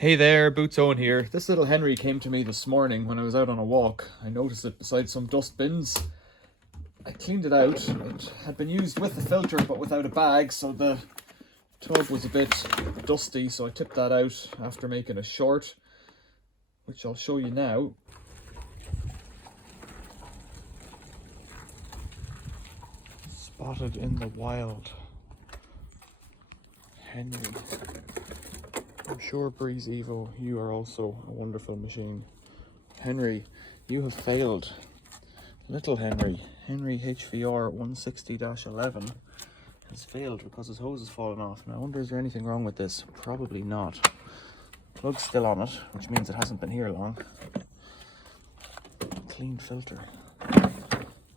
Hey there, Boots Owen here. This little Henry came to me this morning when I was out on a walk. I noticed it beside some dust bins. I cleaned it out. It had been used with the filter but without a bag, so the tub was a bit dusty, so I tipped that out after making a short, which I'll show you now. Spotted in the wild. Henry. I'm sure Breeze Evo, you are also a wonderful machine. Henry, you have failed. Little Henry HVR160-11 has failed because his hose has fallen off. Now I wonder, is there anything wrong with this? Probably not. Plug's still on it, which means it hasn't been here long. Clean filter.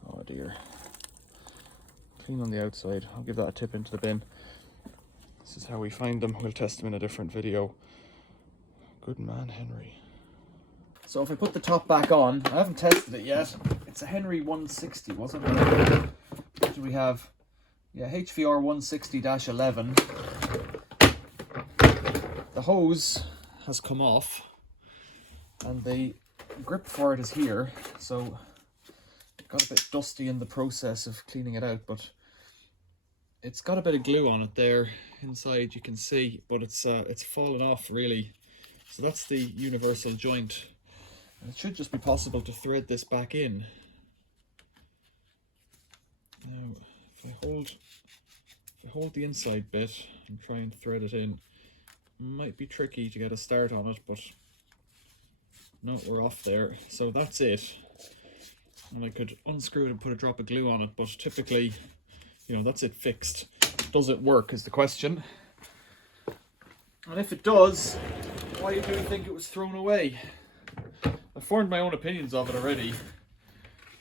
Oh dear. Clean on the outside. I'll give that a tip into the bin. This is how we find them. We'll test them in a different video. Good man, Henry. So if I put the top back on, I haven't tested it yet. It's a Henry 160, wasn't it? What do we have? Yeah, HVR160-11. The hose has come off and the grip for it is here. So it got a bit dusty in the process of cleaning it out, but it's got a bit of glue on it there inside, you can see, but it's fallen off really. So that's the universal joint, and it should just be possible to thread this back in. Now if I hold the inside bit and try and thread it in, it might be tricky to get a start on it, but no, we're off there. So that's it, and I could unscrew it and put a drop of glue on it, but typically, you know, that's it fixed. Does it work is the question. And if it does, why do you think it was thrown away? I've formed my own opinions of it already.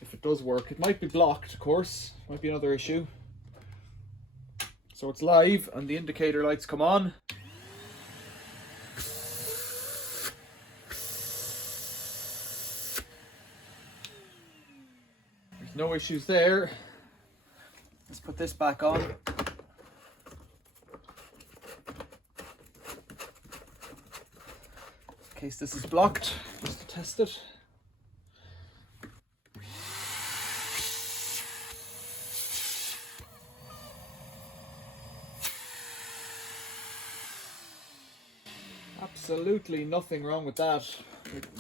If it does work, it might be blocked, of course. Might be another issue. So it's live and the indicator lights come on. There's no issues there. Let's put this back on. In case this is blocked, just to test it. Absolutely nothing wrong with that.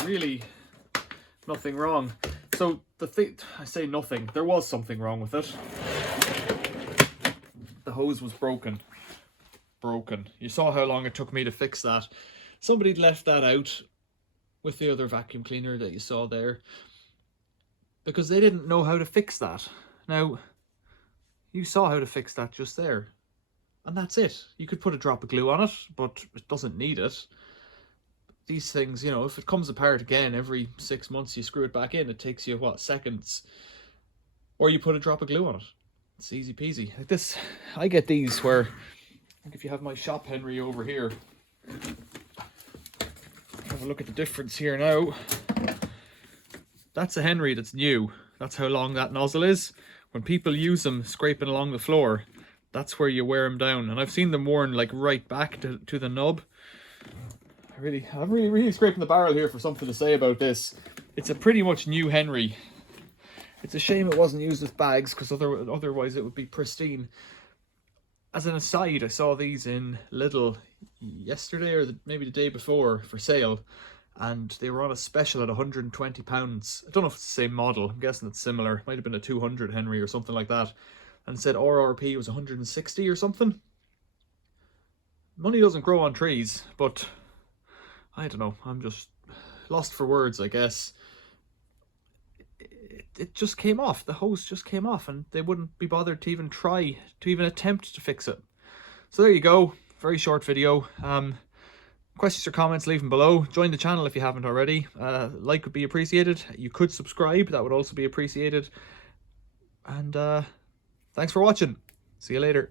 Really nothing wrong. So the thing, I say nothing, there was something wrong with it. The hose was broken. You saw how long it took me to fix that. Somebody'd left that out with the other vacuum cleaner that you saw there because they didn't know how to fix that. Now, you saw how to fix that just there, and that's it. You could put a drop of glue on it, but it doesn't need it. These things, you know, if it comes apart again every 6 months, you screw it back in, it takes you, what, seconds? Or you put a drop of glue on it. It's easy peasy. Like this, I get these where, like if you have my shop Henry over here, have a look at the difference here now. That's a Henry that's new. That's how long that nozzle is. When people use them scraping along the floor, that's where you wear them down. And I've seen them worn like right back to the nub. I'm really scraping the barrel here for something to say about this. It's a pretty much new Henry. It's a shame it wasn't used with bags, because otherwise it would be pristine. As an aside, I saw these in Lidl yesterday or maybe the day before for sale, and they were on a special at £120. I don't know if it's the same model. I'm guessing it's similar. It might have been a 200 Henry or something like that. And it said RRP was 160 or something. Money doesn't grow on trees, but I don't know. I'm just lost for words, I guess. It just came off. The hose just came off, and they wouldn't be bothered to even try to even attempt to fix it. So there you go. Very short video. Questions or comments, leave them below. Join the channel if you haven't already. Like would be appreciated. You could subscribe. That would also be appreciated. And thanks for watching. See you later.